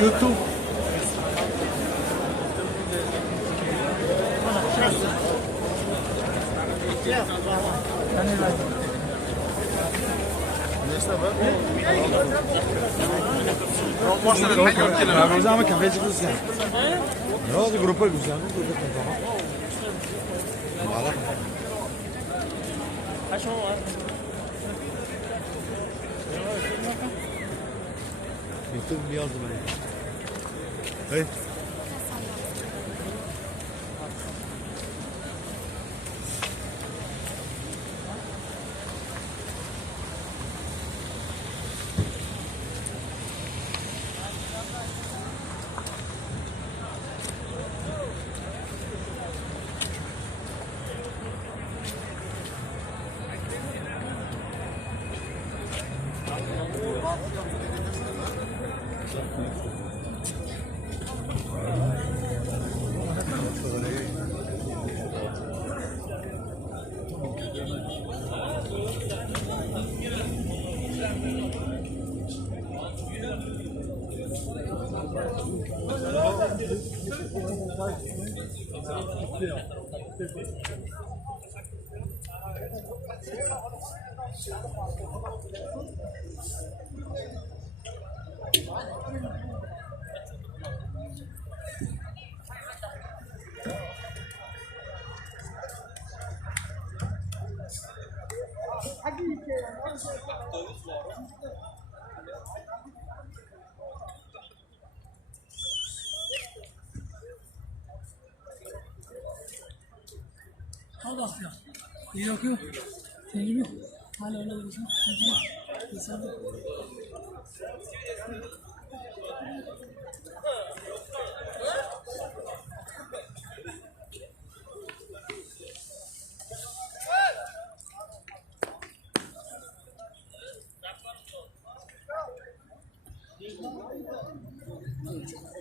YouTube. Rosa café ci cos'è? Rosa gruppo il cos'è? YouTube bir yazdım ben. Hey. Allah ya. Yok yok. Thank you. Hala öyle diyorsun. Thank you.